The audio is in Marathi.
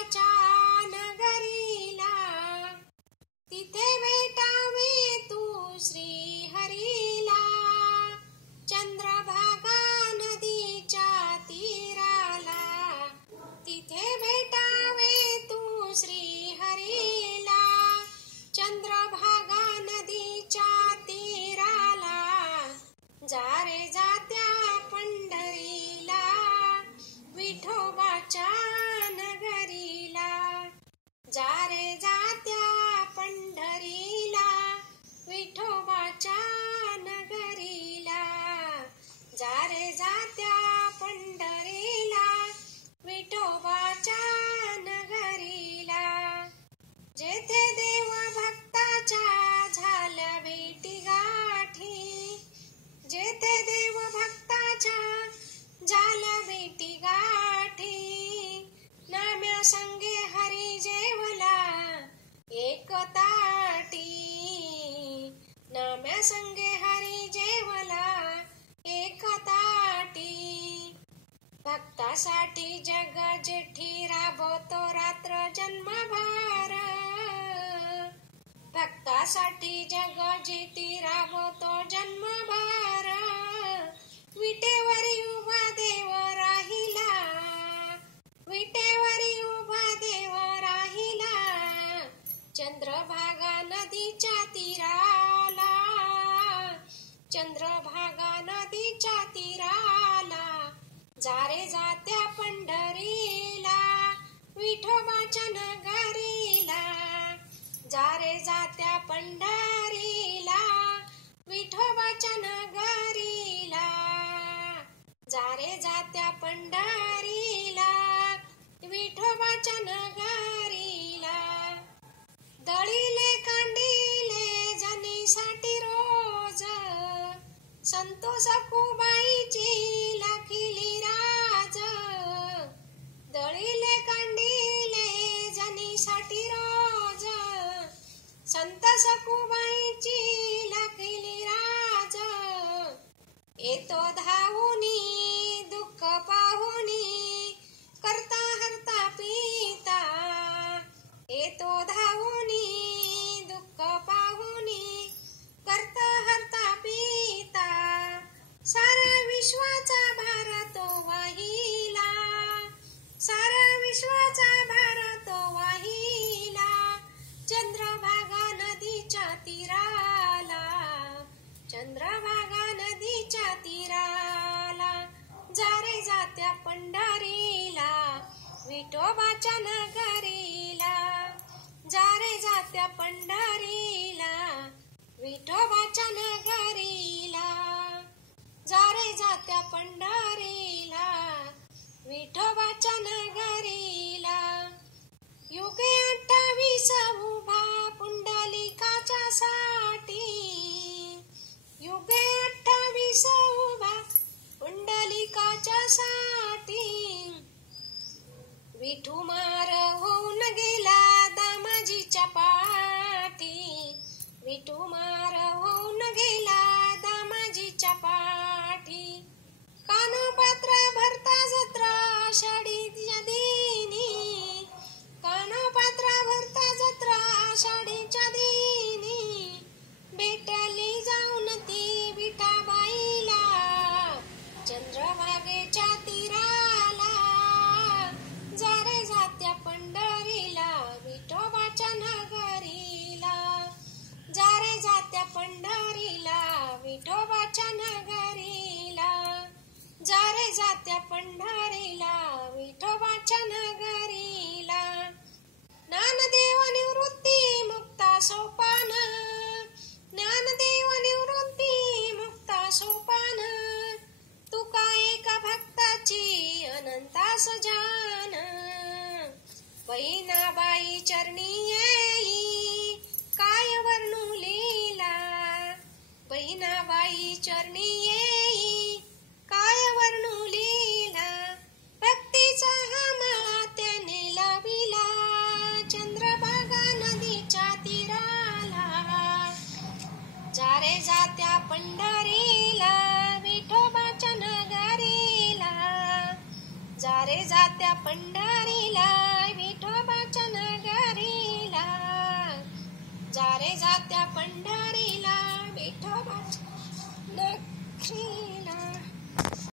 विठोबाच्या नगरीला, तिथे भेटावे तू श्री हरीला. चंद्रभागा नदीच्या तीराला, तिथे भेटावे तू श्री हरीला. चंद्रभागा नदीच्या तीराला, जा रे जात्या पंढरीला, विठोबाच्या नगरीला. जा रे जात्या पंढरीला, विठोबाच्या नगरीला. जा रे जात्या पंढरीला, विठोबाच्या नगरीला. जेथे देव भक्ताच्या झाल्या भेटी गाठी, जेथे देव भक्ताच्या झाल्या भेटी गाठी. नाम्या संगे हरी जेवला एक ताटी, नाम्या संगे हरी जेवला एक ताटी. भक्तासाठी जग जेठी राबवतो रात्र जन्मभर, भक्तासाठी जग जेठी राबवतो जन्मभर. विटेवरी उभा देव राहिला, विटेवरी उभा देव राहिला. चंद्रभागा नदीच्या तीराला, चंद्रभागा नदीच्या तीराला. जा रे जात्या पंढरीला, विठोबाच्या नगरीला. जा रे जात्या पंढरीला, विठोबाच्या नगरीला. जा रे जात्या पंढरीला, विठोबाच्या नगरीला. दळीले कांडिले जनीसाठी रोज, संतोष सखूबाईची लाखिली राज. दळीले कांडिले जनीसाठी रोज, संत सखूबाईची लाखिली राज. येतो धावूनी दुःख पाहुनी, करता हरता पिता. येतो धावूनी दुःख पाहुनी, करता हरता पिता. सारा विश्वाचा भार तो वाहिला, सारा विश्वाचा भार तो वाहिला. चंद्रभागा नदीच्या तीराला, चंद्रभागा नदीच्या तीराला. जा रे जात्या पंढरीला, विठोबाच्या नगरीला. जा रे जात्या पंढरीला, विठोबाच्या नगरीला. जा रे जात्या पंढरीला, विठोबाच्या नगरीला. युगे 28 उभा पुंडलिकाच्या साठी, युगे 28 उभा पुंडलिकाच्या साठी. विठू मार होऊन गेला दामाजीच्या पाठी, विठू मार होऊन गेला दामाजीच्या पाठी. कानोपात्र भरता जत्रा आषाढीच्या दिनी, कानोपात्र भरता जत्रा आषाढीच्या दिनी. भेटली जाऊन ती विठाबाईला, चंद्रभागेच्या तीराला. जा रे जात्या पंढरीला, विठोबाच्या नगरीला. जा रे जात्या पंढरीला, विठोबाच्या नगरीला. जा रे जात्या पंढरीला, विठोबाच्या नगरीला. ज्ञानदेव निवृत्ती मुक्ता सोपान, ज्ञानदेव निवृत्ती मुक्ता सोपान. तुका एका भक्ताची अनंतास जान. बहिणाबाई चरणी येई काय वर्णू लीला, बहिणाबाई चरणी येई काय वर्णू लीला. भक्तीचा हा माळा त्याने लाविला, चंद्रभागा नदीच्या तीराला. जा रे जात्या पंढरीला, विठोबाच्या नगरीला. जा रे जात्या पंढरीला, विठो जा रे जात्या पंढरीला विठोबाच्या नगरीला.